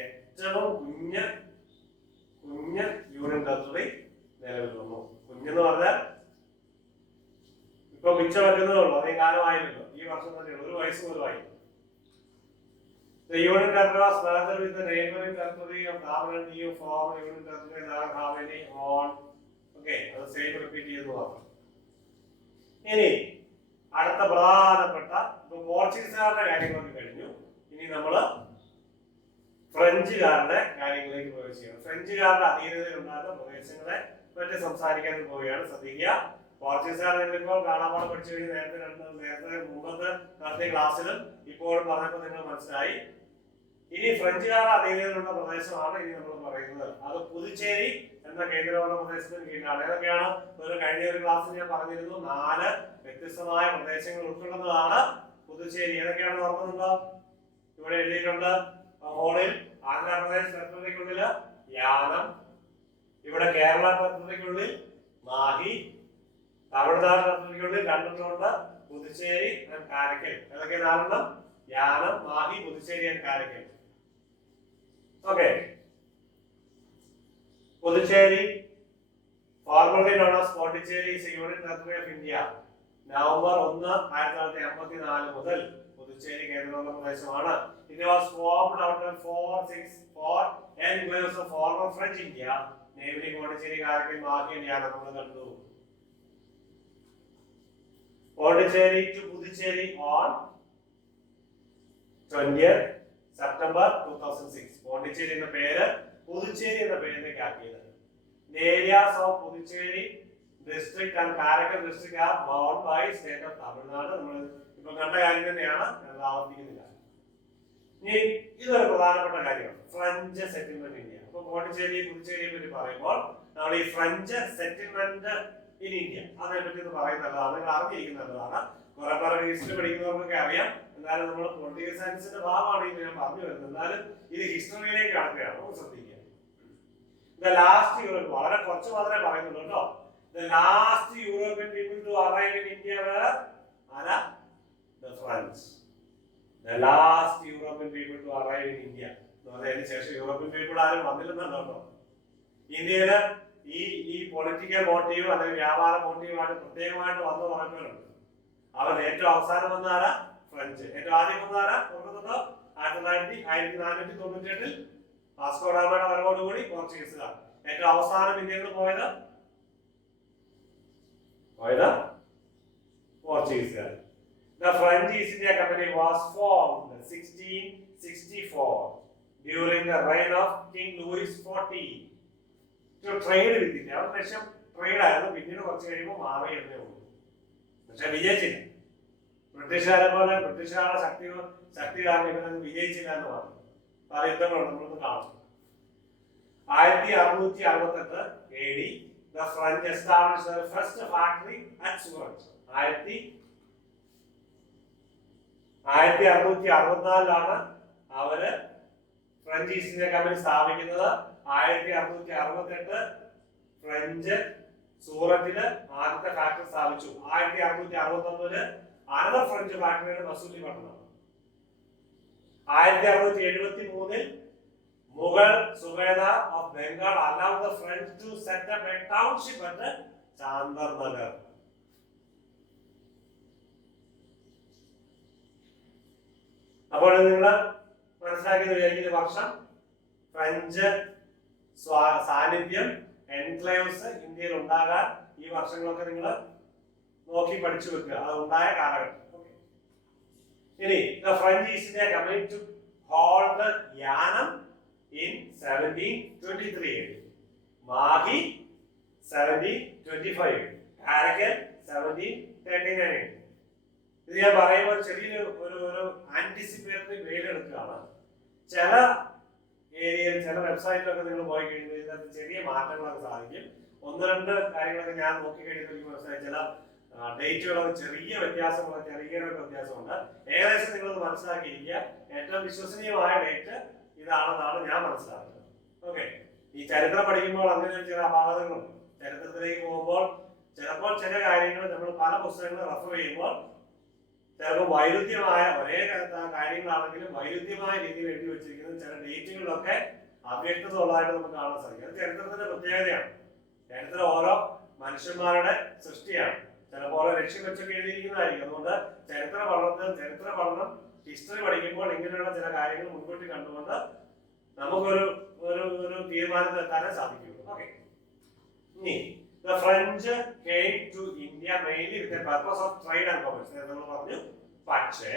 ഏറ്റവും കുഞ്ഞ് union territory നിലവിൽ വന്നു. കുഞ്ഞെന്ന് പറഞ്ഞാൽ ഇപ്പൊ മിച്ച വെക്കുന്നതേ ഉള്ളൂ, അതേ കാലമായില്ലല്ലോ, ഈ വർഷം തന്നെ 1 വയസ്സ് പോലുമായി. The union territory was merged with the neighboring territory of Daman and Diu, formed union territory Nagar Haveli on. Okay, അത് സെയിം റിപ്പീറ്റ് ചെയ്തു മാത്രം. ഇനി അടുത്ത പ്രധാനപ്പെട്ട പോർച്ചുഗീസുകാരുടെ കാര്യങ്ങളൊക്കെ കഴിഞ്ഞു. ഇനി നമ്മള് ഫ്രഞ്ചുകാരുടെ കാര്യങ്ങളിലേക്ക് പ്രവേശിക്കുകയാണ്. ഫ്രഞ്ചുകാരുടെ അധീനതയിലുണ്ടായിരുന്ന പ്രദേശങ്ങളെ പറ്റി സംസാരിക്കാൻ പോവുകയാണ്. ശ്രദ്ധിക്കുക, പോർച്ചുഗീസുകാർ നിങ്ങളിപ്പോൾ കാണാപ്പാട് പഠിച്ചു കഴിഞ്ഞ് നേരത്തെ മുമ്പത്തെ നടത്തിയ ക്ലാസ്സിലും ഇപ്പോഴും പറഞ്ഞപ്പോൾ നിങ്ങൾ മനസ്സിലായി. ഇനി ഫ്രഞ്ചുകാരുടെ അധീനതയിലുള്ള പ്രദേശമാണ് ഇനി നമ്മൾ പറയുന്നത്. അത് പുതുച്ചേരി എന്ന കേന്ദ്രഭരണ പ്രദേശത്തിന് കീഴിലാണ്. ഏതൊക്കെയാണ്? കഴിഞ്ഞ ഒരു ക്ലാസ്സിൽ ഞാൻ പറഞ്ഞിരുന്നു, 4 വ്യത്യസ്തമായ പ്രദേശങ്ങൾ ഉൾക്കൊള്ളുന്നതാണ് പുതുച്ചേരി. ഏതൊക്കെയാണെന്ന് ഓർക്കുന്നുണ്ടോ? ഇവിടെ എഴുതിയിട്ടുണ്ട്. ഹോളിൽ ആന്ധ്രാപ്രദേശ് ടെറിട്ടറിക്കുള്ളില് യാനം, ഇവിടെ കേരള ടെറിട്ടറിക്കുള്ളിൽ മാഹി, തമിഴ്നാട് ടെറിട്ടറിക്കുള്ളിൽ 2 ഉണ്ട്, പുതുച്ചേരി ആൻഡ് കാരക്കൽ. ഏതൊക്കെ നാലെണ്ണം? Yanam, Mahe, Puducherry and Karaikal. Okay. Puducherry, formerly known as Pondicherry, is a union territory of India. November 1, 1954 മുതൽ പുതുച്ചേരി കേന്ദ്രഭരണ പ്രദേശമാണ്. It was formed out of four enclaves of former French India, namely Pondicherry, Karaikal, Mahi and Yanam. നമ്മൾ കണ്ടു. Pondicherry to Puducherry on 20th September 2006. Pondicherry എന്ന പേര് പുതുച്ചേരി എന്ന പേരിലേക്ക് ആക്കിയത്. The areas of Puducherry district and Karaikal district are bound by state of Tamil Nadu. നമ്മൾ ഇപ്പോൾ കണ്ട കാര്യം തന്നെയാണ്, ഞാൻ ആവർത്തിക്കുന്നില്ല. ഇനി ഇതൊരു പ്രധാനപ്പെട്ട കാര്യമാണ്, ഫ്രഞ്ച് സെറ്റിൽമെന്റ് ഇന്ത്യ. അപ്പൊ പോണ്ടിച്ചേരി പുതുച്ചേരിയെ പറ്റി പറയുമ്പോൾ നമ്മൾ ഈ ഫ്രഞ്ച് സെറ്റിൽമെന്റ് ഇൻ ഇന്ത്യ അതിനെ പറ്റി ഒന്ന് പറയുന്നതാണ്, നിങ്ങൾ അറിഞ്ഞിരിക്കുന്നതാണ്. കുറെ പേർക്ക് ഹിസ്റ്ററി പഠിക്കുന്നവർക്കൊക്കെ അറിയാം, എന്നാലും നമ്മൾ പൊളിറ്റിക്കൽ സയൻസിന്റെ ഭാഗമാണ് ഇത് ഞാൻ പറഞ്ഞു വരുന്നത്. എന്നാലും ഇത് ഹിസ്റ്ററിയിലേക്ക് കടക്കുകയാണ്, നമുക്ക് ശ്രദ്ധിക്കുക. The last Europe, വളരെ കുറച്ച് മാത്രമേ പറയുന്നുള്ളൂ കേട്ടോ. The last European people to arrive in India were the French. The last European people to arrive in India. അതിന് ശേഷം യൂറോപ്യൻ പീപ്പിൾ ആരും വന്നില്ലെന്നല്ലോ കേട്ടോ. ഇന്ത്യയില് ഈ പൊളിറ്റിക്കൽ മോട്ടീവ് അല്ലെങ്കിൽ വ്യാപാര മോട്ടീവായിട്ട് പ്രത്യേകമായിട്ട് വന്നു പറഞ്ഞവരുണ്ട്. അവർ ഏറ്റവും അവസാനം വന്നാരാ? ഫ്രഞ്ച്. ഏറ്റവും ആദ്യം വന്നാരാ? ഓർക്കുന്നുണ്ടോ? 1498 വാസ്കോ ഡാമയുടെ വരവോടുകൂടി പോർച്ചുഗീസുകാർ. ഏറ്റവും അവസാനം ഇന്ത്യയിൽ നിന്ന് പോയത് പോർച്ചുഗീസുകാർ. The French East India Company was formed in 1664 during the reign of King Louis XIV to trade with India. അവരുടെ ലക്ഷ്യം ട്രേഡ് ആയിരുന്നു. പിന്നീട് കുറച്ച് കഴിയുമ്പോൾ മാറിയെന്നേ ഉള്ളൂ, പക്ഷെ വിജയിച്ചില്ല. ബ്രിട്ടീഷുകാരെ പോലെ ബ്രിട്ടീഷുകാരുടെ ശക്തി കാരണം ഇവരൊന്നും വിജയിച്ചില്ല എന്ന് പറഞ്ഞു. പല യുദ്ധങ്ങളുണ്ട്, നമ്മളൊന്ന് കാണും. 1668 AD, the French established their first factory at Surat. 1664 അവര് ഫ്രഞ്ച് ഈസ്റ്റ് ഇന്ത്യ കമ്പനി സ്ഥാപിക്കുന്നത്. 1668 ഫ്രഞ്ച് സൂറത്തില് ആദ്യത്തെ ഫാക്ടറി സ്ഥാപിച്ചു. 1669 അനദർ ഫ്രഞ്ച് ഫാക്ടറിയുടെ Masulipatnam. 1673 Mughal Subedar of Bengal allowed the French to set up a township at Chandarnagar. അപ്പോൾ നിങ്ങൾ മനസ്സിലാക്കിയത് വിചാരിക്കുന്ന വർഷം ഫ്രഞ്ച് സാന്നിധ്യം എൻക്ലേവ്സ് ഇന്ത്യയിൽ ഉണ്ടാകാൻ ഈ വർഷങ്ങളൊക്കെ നിങ്ങൾ നോക്കി പഠിച്ചു വെക്കുക, അത് ഉണ്ടായ കാലഘട്ടം. ഇനി the French East India Company to hold Yanam in 1723 AD, Mahi 1725 AD, Karaikal 1739 AD. ഇത് ഞാൻ പറയുമ്പോൾ ചെറിയൊരു ആന്റിസിപ്പേറ്ററി മെയിൽ എടുക്കുകയാണ്. ചില ഏരിയയിൽ ചില വെബ്സൈറ്റിലൊക്കെ നിങ്ങൾ പോയി കഴിയുമ്പോൾ ഇതിനകത്ത് ചെറിയ മാറ്റങ്ങളൊക്കെ സാധിക്കും. ഒന്ന് രണ്ട് കാര്യങ്ങളൊക്കെ ഞാൻ നോക്കി കഴിയുമ്പോൾ എനിക്ക് മനസ്സിലായി, ചില ഡേറ്റുകളൊക്കെ ചെറിയ വ്യത്യാസമുണ്ട്. ഏകദേശം നിങ്ങളത് മനസ്സിലാക്കിയിരിക്കുക. ഏറ്റവും വിശ്വസനീയമായ ഡേറ്റ് ഇതാണെന്നാണ് ഞാൻ മനസ്സിലാക്കുന്നത്. ഓക്കെ. ഈ ചരിത്രം പഠിക്കുമ്പോൾ അങ്ങനെ ചില അപാകതകളുണ്ട്. ചരിത്രത്തിലേക്ക് പോകുമ്പോൾ ചിലപ്പോൾ ചില കാര്യങ്ങൾ നമ്മൾ പല പുസ്തകങ്ങൾ റെഫർ ചെയ്യുമ്പോൾ ചിലപ്പോൾ വൈരുദ്ധ്യമായ ഒരേ കാര്യങ്ങളാണെങ്കിലും വൈരുദ്ധ്യമായ രീതിയിൽ എഴുതി വെച്ചിരിക്കുന്ന ചില ഡേറ്റുകളിലൊക്കെ അവ്യക്തത ഉള്ളതായിട്ട് നമുക്ക് കാണാൻ സാധിക്കും. അത് ചരിത്രത്തിന്റെ പ്രത്യേകതയാണ്. ചരിത്രം ഓരോ മനുഷ്യന്മാരുടെ സൃഷ്ടിയാണ്. ചിലപ്പോൾ ഓരോ ലക്ഷ്യം വെച്ചൊക്കെ എഴുതിയിരിക്കുന്നതായിരിക്കും. അതുകൊണ്ട് ചരിത്ര പഠനം ഹിസ്റ്ററി പഠിക്കുമ്പോൾ ഇങ്ങനെയുള്ള ചില കാര്യങ്ങൾ മുൻകൂട്ടി കണ്ടുകൊണ്ട് നമുക്കൊരു ഒരു തീരുമാനത്തിലെത്താനേ സാധിക്കുള്ളൂ. ഓക്കെ. ഇനി the French came to India mainly with the purpose of trade and commerce. നമ്മൾ പറഞ്ഞു. പക്ഷേ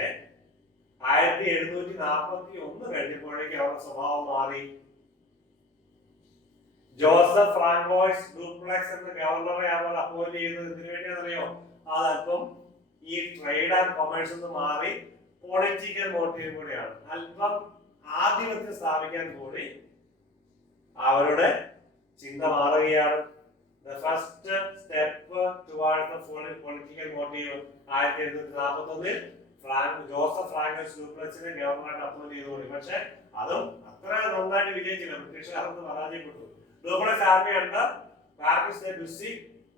1741 കഴിഞ്ഞപ്പോഴേക്കും അവരുടെ സ്വഭാവം മാറി. ജോസഫ് ഫ്രാങ്കോയ്സ് ഡ്യൂപ്ലെക്സ് എന്ന ഗവർണറെ അവർ അപ്പോയിന്റ് ചെയ്തത് എന്തിനു വേണ്ടിയാണെന്നറിയോ? അതല്പം ഈ ട്രേഡ് ആൻഡ് കൊമേഴ്സ് എന്ന് മാറി പൊളിറ്റിക്കൽ മോട്ടീവ് കൂടിയാണ്. അല്പം ആധിപത്യം സ്ഥാപിക്കാൻ കൂടി അവരുടെ ചിന്ത മാറുകയാണ്. The first step towards the political motive 1741 Joseph Francois ഡ്യൂപ്ലെക്സിനെ ഗവർണറായിട്ട് അപ്പോയിന്റ് ചെയ്തുകൊണ്ട്. പക്ഷെ അതും അത്ര നന്നായിട്ട് വിജയിച്ചില്ല, ബ്രിട്ടീഷുകാർക്ക് പരാജയപ്പെട്ടു. ഡ്യൂപ്ലെക്സ് ആർമി ഉണ്ട്, പാർട്ടിസ് ഡെ ബുസ്സി,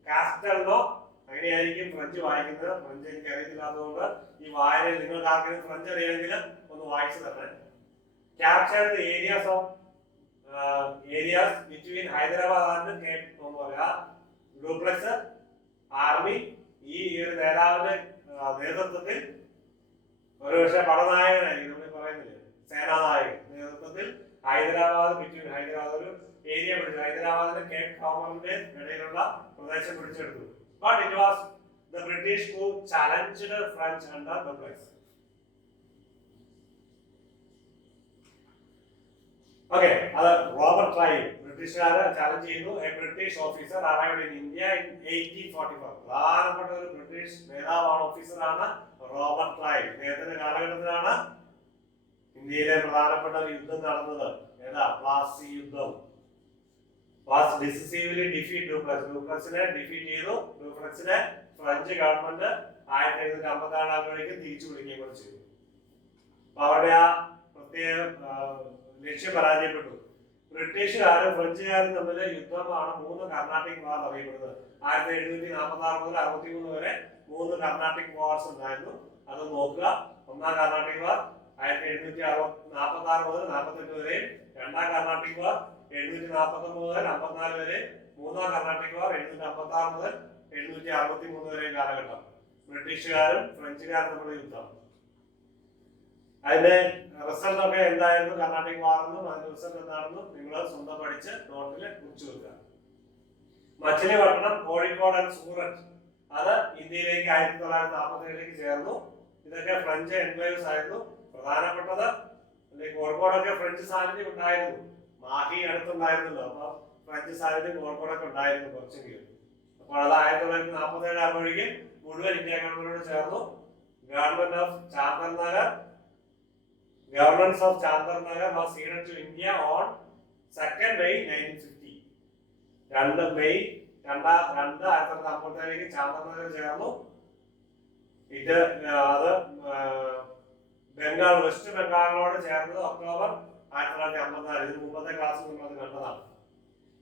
കാസ്റ്റൽനോ, അങ്ങനെയായിരിക്കും ഫ്രഞ്ച് വായിക്കുന്നത്. ഫ്രഞ്ച് എനിക്ക് അറിയത്തില്ലാത്തതുകൊണ്ട് ഈ വായനയിൽ നിങ്ങൾക്ക് ആർക്കെങ്കിലും ഫ്രഞ്ച് അറിയാമെങ്കിൽ ഒന്ന് വായിച്ചു തന്നെ. Capture the areas between Hyderabad and Cape duplex army ഈ ഒരു നേതാവിന്റെ നേതൃത്വത്തിൽ ഒരുപക്ഷെ പടനായകനായിരിക്കും, നമ്മൾ പറയുന്നില്ലേ സേനാനായകൻ നേതൃത്വത്തിൽ ഹൈദരാബാദ് ഒരു ഏരിയ പിടിച്ചു. ഹൈദരാബാദിലെ കേപ്പ് ടൗണിന്റെ ഇടയിലുള്ള പ്രദേശം പിടിച്ചെടുത്തു. But it was the British who challenged French under duplex. Okay, അത് റോബർട്ട് ക്ലൈവ് ബ്രിട്ടീഷുകാരെ ചാലഞ്ച് ചെയ്തു. A British officer arrived in India in 1844. പ്രധാനപ്പെട്ട ഒരു ബ്രിട്ടീഷ് നേതാവാണ്, ഓഫീസറാണ് റോബർട്ട് ക്ലൈവ്. അദ്ദേഹത്തിന്റെ കാലഘട്ടത്തിലാണ് ഇന്ത്യയിലെ പ്രധാനപ്പെട്ട ഒരു യുദ്ധം നടന്നത്. ഏതാ? പ്ലാസി യുദ്ധം. Was decisively defeat Dupleix. ഡ്യൂപ്ലക്സിനെ ഡിഫീറ്റ് ചെയ്തു. ഡ്യൂപ്ലക്സിനെ ഫ്രഞ്ച് ഗവൺമെന്റ് 1756 ആകുമ്പോഴേക്കും തിരിച്ചു വിളിക്കുകയും കൂടെ ചെയ്തു. അപ്പൊ അവരുടെ ആ പ്രത്യേക ലക്ഷ്യം പരാജയപ്പെട്ടു. ബ്രിട്ടീഷുകാരും ഫ്രഞ്ചുകാരും തമ്മിൽ യുദ്ധമാണ് 3 കർണാട്ടിക് വാർ അറിയപ്പെടുന്നത്. 1746 മുതൽ 63 വരെ 3 കർണാട്ടിക് വാർസ് ഉണ്ടായിരുന്നു. അത് നോക്കുക. ഒന്നാം കർണാട്ടിക് വാർ 1746 മുതൽ 48 വരെയും, രണ്ടാം കർണാട്ടിക് വാർ 749 മുതൽ 54 വരെ, മൂന്നാം കർണാട്ടിക് വാർ 756 മുതൽ 763 വരെയും കാലഘട്ടം. ബ്രിട്ടീഷുകാരും ഫ്രഞ്ചുകാരും തമ്മിലുള്ള യുദ്ധം. അതിന്റെ റിസൾട്ട് ഒക്കെ എന്തായിരുന്നു കർണാട്ടിക് വാറെന്നും അതിന്റെ റിസൾട്ട് എന്താണെന്നും നിങ്ങൾ സ്വന്തം പഠിച്ച് നോട്ടിൽ കുറിച്ചു വെക്കുക. മച്ചിലിപട്ടണം, കോഴിക്കോട് ആൻഡ് സൂററ്റ് അത് ഇന്ത്യയിലേക്ക് 1947 ചേർന്നു. ഇതൊക്കെ ഫ്രഞ്ച് എൻക്ലേവ്സ് ആയിരുന്നു. പ്രധാനപ്പെട്ടത് കോഴിക്കോടൊക്കെ ഫ്രഞ്ച് സാന്നിധ്യം ഉണ്ടായിരുന്നു. മാഹി അടുത്തുണ്ടായിരുന്നല്ലോ, അപ്പൊ ഫ്രഞ്ച് സാന്നിധ്യം കോഴിക്കോടൊക്കെ ഉണ്ടായിരുന്നു കുറച്ചെങ്കിലും. അപ്പോൾ അത് 1947 ആകുമ്പോഴേക്കും മുഴുവൻ ഇന്ത്യ ഗവൺമെന്റിനോട് ചേർന്നു. Governance of Chandernagар was ceded to India on 2nd May 1950. 2 May 1957 ചാന്ദർനഗർ ചേർന്നു. ഇത് അത് വെസ്റ്റ് ബംഗാളിനോട് ചേർന്നത് ഒക്ടോബർ 1954. ഇതിന് മുമ്പത്തെ ക്ലാസ്സിൽ നമ്മൾ അത് കണ്ടതാണ്.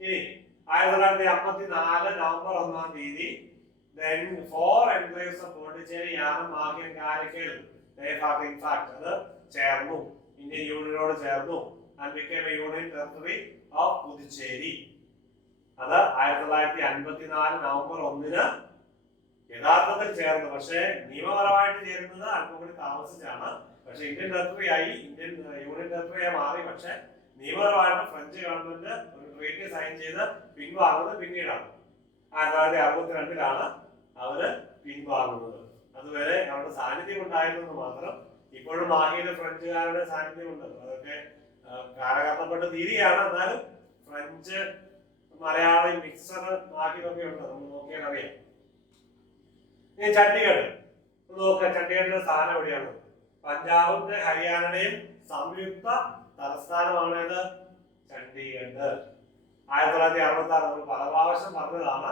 ഇനി 1954 നവംബർ 1-ാം തീയതി then 4 enclaves of Pondicherry, Yanam, Mahi and Karaikal they have in fact അത് ചേർന്നു, ഇന്ത്യൻ യൂണിയനോട് ചേർന്നു. and became a union territory of Puducherry. അത് 1954 നവംബർ 1-ന് യഥാർത്ഥത്തിൽ ചേർന്നു. പക്ഷേ നിയമപരമായിട്ട് ചേരുന്നത് അല്പം കൂടി താമസിച്ചാണ്. പക്ഷെ ഇന്ത്യൻ ടെറിട്ടറി ആയി, ഇന്ത്യൻ യൂണിയൻ ടെറിട്ടറി ആയി മാറി. പക്ഷെ നിയമപരമായിട്ട് ഫ്രഞ്ച് ഗവൺമെന്റ് ഒരു ട്രീറ്റി സൈൻ ചെയ്ത് പിൻവാങ്ങുന്നത് പിന്നീടാണ്. 1962 അവര് പിൻവാങ്ങുന്നത്. അതുവരെ അവരുടെ സാന്നിധ്യം ഉണ്ടായിരുന്നത് മാത്രം. ഇപ്പോഴും മാഹിയിലെ ഫ്രഞ്ചുകാരുടെ സാന്നിധ്യമുണ്ട്. അതൊക്കെ കാലഘട്ടപ്പെട്ട് തീരുകയാണ്. എന്നാലും ഫ്രഞ്ച് മലയാളി മിക്സർ മാഹിയിലൊക്കെ ഉണ്ട്, നമ്മൾ നോക്കിയാൽ അറിയാം. ഇനി ചണ്ഡീഗഡ് നോക്കുക. ചണ്ഡീഗഡിന്റെ സ്ഥാനം എവിടെയാണ്? പഞ്ചാബിന്റെ ഹരിയാനയുടെയും സംയുക്ത തലസ്ഥാനമാണ് ഇത് ചണ്ഡീഗഡ്. 1966 നമ്മൾ പല പ്രാവശ്യം പറഞ്ഞതാണ്.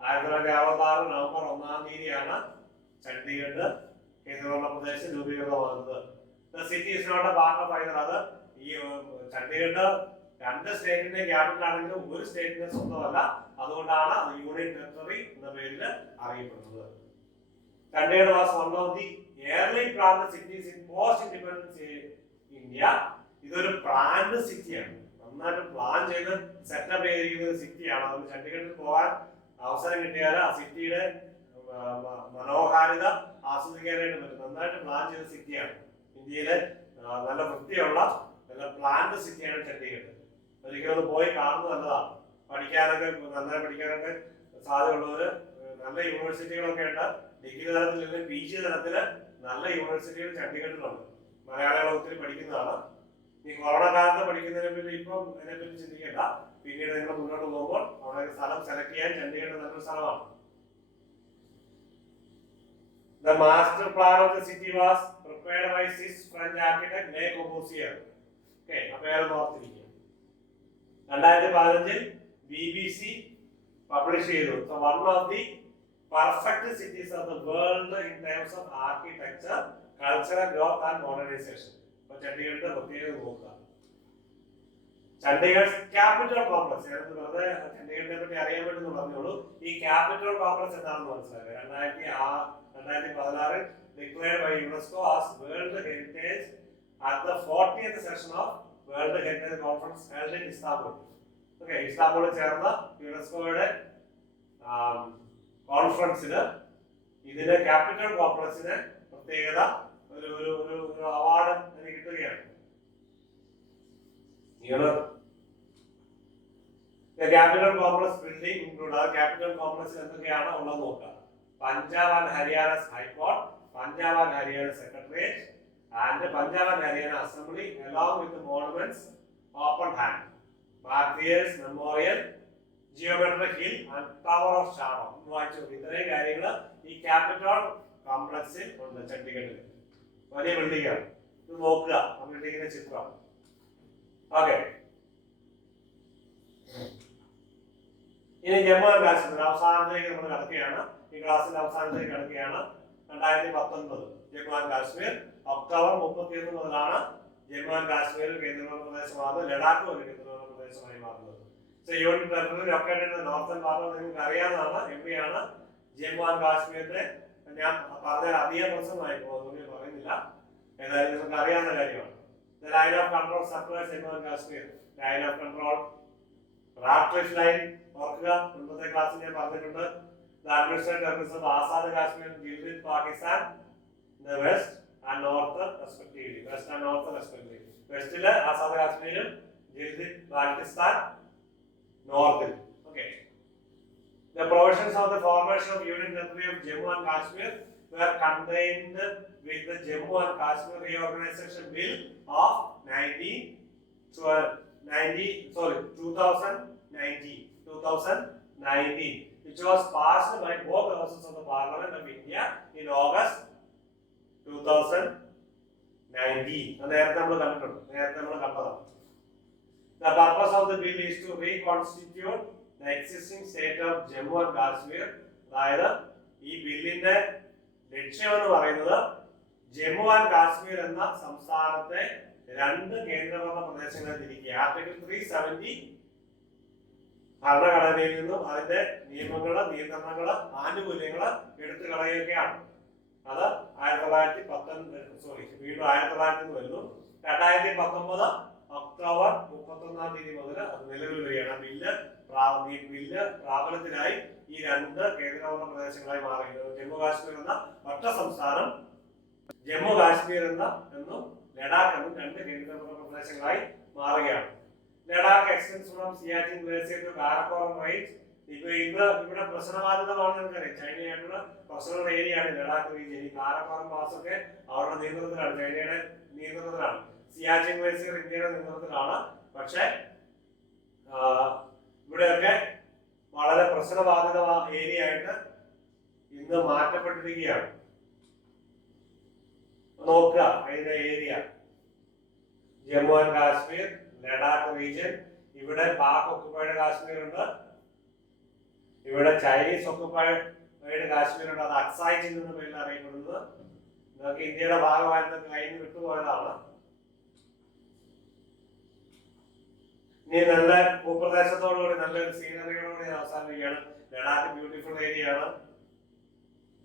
1966 നവംബർ 1-ാം തീയതിയാണ് ചണ്ഡീഗഡ് കേന്ദ്രഭരണ പ്രദേശം രൂപീകൃതമാകുന്നത്. City is not a part of either. അത് ഈ ചണ്ഡീഗഡ് 2 സ്റ്റേറ്റിന്റെ ക്യാപിറ്റൽ ആണെങ്കിലും ഒരു സ്റ്റേറ്റിന്റെ സ്വന്തമല്ല. അതുകൊണ്ടാണ് അത് യൂണിയൻ ടെറിട്ടറി എന്ന പേരിൽ അറിയപ്പെടുന്നത്. Chandigarh was one of the early planned cities in post independence India. ഇതൊരു പ്ലാൻഡ് സിറ്റിയാണ്, നന്നായിട്ട് പ്ലാൻ ചെയ്ത് സെറ്റപ്പ് ചെയ്തിരിക്കുന്ന ഒരു സിറ്റിയാണ്. അതുകൊണ്ട് ചണ്ഡീഗഡിൽ പോകാൻ അവസരം കിട്ടിയാൽ ആ സിറ്റിയുടെ മനോഹാരിത ആസ്വദിക്കാനായിട്ട് പറ്റും. നന്നായിട്ട് പ്ലാൻ ചെയ്ത സിറ്റിയാണ്. ഇന്ത്യയിലെ നല്ല വൃത്തിയുള്ള നല്ല പ്ലാൻഡ് സിറ്റിയാണ് ചണ്ഡീഗഡ്. ഒരിക്കലും പോയി കാണുന്നത് നല്ലതാണ്. പഠിക്കാനൊക്കെ നന്നായി പഠിക്കാനൊക്കെ സാധ്യതയുള്ളവര് നല്ല യൂണിവേഴ്സിറ്റികളൊക്കെ ഉണ്ട്. ഡിഗ്രി തലത്തിൽ PG തലത്തില് നല്ല യൂണിവേഴ്സിറ്റികൾ ചണ്ഡീഗഡിലുണ്ട്. മലയാളികൾ ഒത്തിരി പഠിക്കുന്നതാണ്. ഈ കൊറോണ കാലത്ത് പഠിക്കുന്നതിനെ പറ്റി ഇപ്പം അതിനെപ്പറ്റി ചിന്തിക്കേണ്ട. പിന്നീട് നിങ്ങൾ മുന്നോട്ട് പോകുമ്പോൾ അവിടെ സ്ഥലം സെലക്ട് ചെയ്യാൻ ചണ്ഡീഗഡ് നല്ലൊരു സ്ഥലമാണ്. The master plan of the city was prepared by Swiss French architect Le Corbusier. Okay, അപ്പോൾ അത് ഓർത്തിരിക്കുക. 2015 BBC പബ്ലിഷ് ചെയ്തു. So one of the perfect cities of the world in terms of architecture, cultural growth and modernization. അപ്പോൾ ചണ്ഡീഗഡിന്റെ പ്രത്യേകത നോക്കുക. Chandigarh capital complex, വെറുതെ ചണ്ഡീഗഡിനെ പറ്റി അറിയാൻ വേണ്ടി പറഞ്ഞോളൂ. ഈ ക്യാപിറ്റൽ കോംപ്ലക്സ് എന്താണെന്ന് മനസ്സിലാക്കുക. 2016 declared by UNESCO as World Heritage at the 40th session of World Heritage Conference held in Istanbul. Okay, ഇസ്താംബുളിൽ ചേർന്ന യുനെസ്കോയുടെ കോൺഫറൻസിന് ഇതിന്റെ ക്യാപിറ്റൽ കോംപ്ലക്സിന് പ്രത്യേകത ഒരു ഒരു ഒരു അവാർഡ് കിട്ടുകയാണ്. ക്യാപിറ്റൽ കോംപ്ലക്സ് ബിൽഡിംഗ് ഇൻക്ലൂഡ് ആ ക്യാപിറ്റൽ കോംപ്ലക്സിൽ എന്തൊക്കെയാണ് ഉള്ളത് നോക്കുക. Punjab and Haryana high court, Punjab and Haryana secretariat and Punjab and Haryana assembly along with the monuments, open hand, Martyrs Memorial, Geometric Hill and Tower of Shadow. വായിച്ചു. ഇത്രയും കാര്യങ്ങൾ ഈ ക്യാപിറ്റൽ കോംപ്ലക്സിൽ ഉണ്ട്. ചണ്ഡീഗഡിൽ വലിയ ബിൽഡിംഗ് ആണ്. ഇത് നോക്കുക, ആ ബിൽഡിങ്ങിന്റെ ചിത്രം. ഓക്കെ, ഇനി ജമ്മു ആൻഡ് കാശ്മീർ അവസാനത്തിലേക്ക് നമ്മൾ കടക്കുകയാണ്. ഈ ക്ലാസ്സിന്റെ അവസാനത്തിലേക്ക് കടക്കുകയാണ്. 2019 ജമ്മു ആൻഡ് കാശ്മീർ ഒക്ടോബർ 31 മുതലാണ് ജമ്മു ആൻഡ് കാശ്മീർ കേന്ദ്രഭരണ പ്രദേശമാകുന്നത്, ലഡാക്ക് ഒരു കേന്ദ്രഭരണ പ്രദേശമായി മാറുന്നത്. Unit territory located in northern part നിങ്ങൾക്ക് അറിയാവുന്നതാണ്. എവിടെയാണ് ജമ്മു ആൻഡ് കാശ്മീരിന്റെ, ഞാൻ പറഞ്ഞാൽ അധികം പ്രശ്നമായി പോകുന്നു, പറയുന്നില്ല, ഏതായാലും നിങ്ങൾക്ക് അറിയാവുന്ന കാര്യമാണ്. The line of control separates Jammu and Kashmir. Line of control, Radcliffe line, ഓർക്കുക, മുമ്പത്തെ ക്ലാസ്സിൽ ഞാൻ പറഞ്ഞിട്ടുണ്ട്. The administrative territories of Azad Kashmir, Gilgit, Pakistan, the west and north respectively. West and north respectively. വെസ്റ്റില് Azad കാശ്മീരും Gilgit Baltistan നോർത്തിൽ. Okay. The provisions of the formation of Union Territory of Jammu and Kashmir were contained with the Jammu and Kashmir Reorganization Bill of 2019, which was passed by both houses of the Parliament of India in August 2019. നേരത്തെ നമ്മൾ കണ്ടതാണ്. The purpose of the bill is to reconstitute the existing state of Jammu and Kashmir. അതായത് ഈ ബില്ലിന്റെ ലക്ഷ്യം എന്ന് പറയുന്നത് Jammu and Kashmir എന്ന സംസ്ഥാനത്തെ രണ്ട് കേന്ദ്രഭരണ പ്രദേശങ്ങളെ തിരിക്കുക. ആർട്ടിക്കിൾ 370 ഭരണഘടനയിൽ നിന്നും അതിന്റെ നിയമങ്ങള്, നിയന്ത്രണങ്ങള്, ആനുകൂല്യങ്ങള് എടുത്തു കളയുകയാണ്. അത് 1919 വരുന്നു. 2019 ഒക്ടോബർ 31 മുതൽ അത് നിലവിൽ വരികയാണ്. ബില്ല് പ്രാബല്യത്തിലായി ഈ രണ്ട് കേന്ദ്രഭരണ പ്രദേശങ്ങളായി മാറിയത്. ജമ്മു കാശ്മീർ എന്ന ഒറ്റ സംസ്ഥാനം, ജമ്മു കാശ്മീർ എന്നും ലഡാക്ക് എന്നും രണ്ട് കേന്ദ്രഭരണ പ്രദേശങ്ങളായി മാറുകയാണ്. Ladakh extends from Siachen glacier to Karakoram range. ഇവിടെ പ്രശ്നബാധിതമാണ് നമുക്കറിയാം. ചൈനയായിട്ടുള്ള പ്രശ്നമുള്ള ഏരിയയാണ് ലഡാക്ക് റീജിയൻ. ഈ കാരക്കോറം പാസ് ഒക്കെ അവരുടെ നിയന്ത്രണത്തിലാണ്, ചൈനയുടെ നിയന്ത്രണത്തിലാണ്. സിയാച്ചിൻ ഗ്ലേസിയർ ഇന്ത്യയുടെ നിയന്ത്രണത്തിലാണ്. പക്ഷെ ഇവിടെയൊക്കെ വളരെ പ്രശ്നബാധിത ഏരിയ ആയിട്ട് ഇന്ന് മാറ്റപ്പെട്ടിരിക്കുകയാണ്. നോക്കുക അതിന്റെ area. Jammu and Kashmir, Ladakh region. ഇവിടെ പാക് ഒക്കുപൈഡ് കാശ്മീർ ഉണ്ട്, ഇവിടെ ചൈനീസ് ഒക്കുപൈഡ് കാശ്മീർ ഉണ്ട്. അത് അക്സായ് ചിഹ്നം എന്ന പേരിൽ അറിയപ്പെടുന്നത്. ഇതൊക്കെ ഇന്ത്യയുടെ ഭാഗമായിട്ട് കയ്യിൽ നിന്ന് വിട്ടുപോയതാണ്. ഇനി നല്ല ഭൂപ്രദേശത്തോടുകൂടി നല്ലൊരു സീനറിയോടുകൂടി അവസാനിക്കുകയാണ്. ലഡാക്ക് ബ്യൂട്ടിഫുൾ ഏരിയ ആണ്.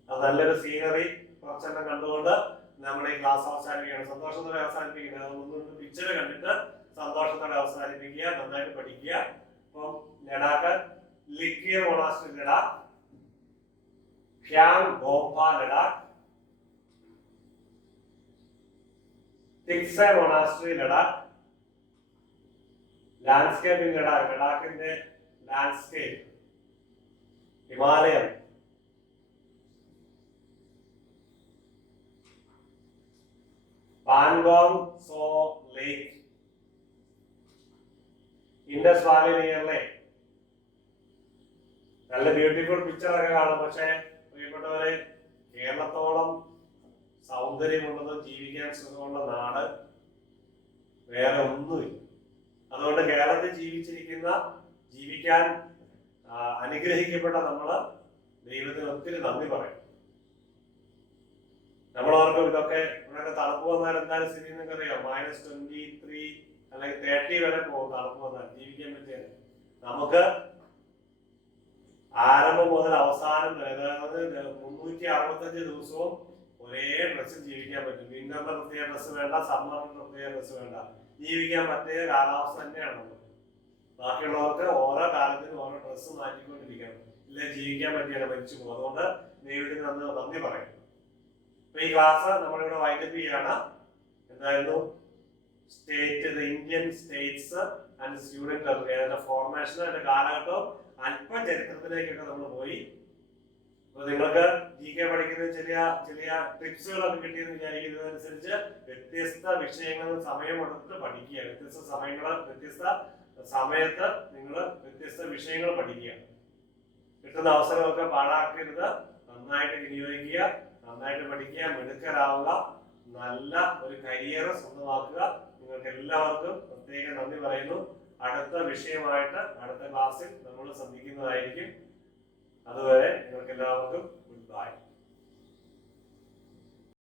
അത് നല്ലൊരു സീനറി കുറച്ചെണ്ണം കണ്ടുകൊണ്ട് നമ്മുടെ ഈ ക്ലാസ് അവസാനിക്കുകയാണ്. സന്തോഷത്തോടെ അവസാനിപ്പിക്കുന്നത്. ഒന്നുകൊണ്ട് പിക്ചർ കണ്ടിട്ട് സന്തോഷത്തോടെ അവസാനിപ്പിക്കുക. നന്നായിട്ട് പഠിക്കുക. അപ്പം Ladakh Likir monastery Ladakh, Phyang gompa Ladakh, Thiksey monastery Ladakh, landscaping Ladakh, ലഡാക്കിന്റെ ലാൻഡ്സ്കേപ്പ്, ഹിമാലയം, Pangong Tso lake, Indus valley near lake. നല്ല ബ്യൂട്ടിഫുൾ പിക്ചർ ഒക്കെ കാണും. പക്ഷെ പ്രിയപ്പെട്ടവരെ, കേരളത്തോളം സൗന്ദര്യമുള്ളത്, ജീവിക്കാൻ സുഖമുള്ള നാട് വേറെ ഒന്നുമില്ല. അതുകൊണ്ട് കേരളത്തിൽ ജീവിക്കാൻ അനുഗ്രഹിക്കപ്പെട്ട നമ്മള് ദൈവത്തിന് ഒത്തിരി നന്ദി പറയും. നമ്മളോർക്കും ഇതൊക്കെ ഇവിടെയൊക്കെ തണുപ്പ് വന്നാൽ എന്തായാലും സ്ഥിതി നിങ്ങൾക്ക് അറിയാം. -23 അല്ലെങ്കിൽ 30 വരെ പോകും. തണുപ്പ് വന്നാൽ ജീവിക്കാൻ പറ്റിയത് നമുക്ക് ആരംഭം മുതൽ അവസാനം വരെ, അതായത് 365 ദിവസവും ഒരേ ഡ്രസ്സിൽ ജീവിക്കാൻ പറ്റും. വിന്ററിന്റെ പ്രത്യേക ഡ്രസ്സ് വേണ്ട, സമ്മറിന്റെ പ്രത്യേക ഡ്രസ്സ് വേണ്ട, ജീവിക്കാൻ പറ്റിയ കാലാവസ്ഥ തന്നെയാണ് നമുക്ക്. ബാക്കിയുള്ളവർക്ക് ഓരോ കാലത്തിനും ഓരോ ഡ്രസ്സ് മാറ്റിക്കൊണ്ടിരിക്കണം, ഇല്ല ജീവിക്കാൻ പറ്റിയാണ് മരിച്ചു പോകും. അതുകൊണ്ട് ദൈവത്തിന് നന്ദി പറയും. അപ്പൊ ഈ ക്ലാസ് നമ്മളിവിടെ വൈൻഡപ്പ് ചെയ്യാണ്. എന്തായിരുന്നു? Indian States and student formation, അതിന്റെ കാലഘട്ടവും അല്പം ചരിത്രത്തിലേക്കൊക്കെ നമ്മൾ പോയി. അപ്പൊ നിങ്ങൾക്ക് GK പഠിക്കുന്ന ചെറിയ ചെറിയ ടിപ്സുകളൊക്കെ കിട്ടിയെന്ന് വിചാരിക്കുന്നതനുസരിച്ച് വ്യത്യസ്ത വിഷയങ്ങൾ സമയമെടുത്ത് പഠിക്കുക. വ്യത്യസ്ത സമയത്ത് നിങ്ങൾ വ്യത്യസ്ത വിഷയങ്ങൾ പഠിക്കുക. കിട്ടുന്ന അവസരമൊക്കെ പാഴാക്കരുത്. നന്നായിട്ട് വിനിയോഗിക്കുക, നന്നായിട്ട് പഠിക്കുക, മിടുക്കരാവുക, നല്ല ഒരു കരിയർ സ്വന്തമാക്കുക. നിങ്ങൾക്ക് എല്ലാവർക്കും പ്രത്യേകം നന്ദി പറയുന്നു. അടുത്ത വിഷയമായിട്ട് അടുത്ത ക്ലാസ്സിൽ നമ്മൾ സന്ധിക്കുന്നതായിരിക്കും. അതുവരെ നിങ്ങൾക്ക് എല്ലാവർക്കും ഗുഡ് ബൈ.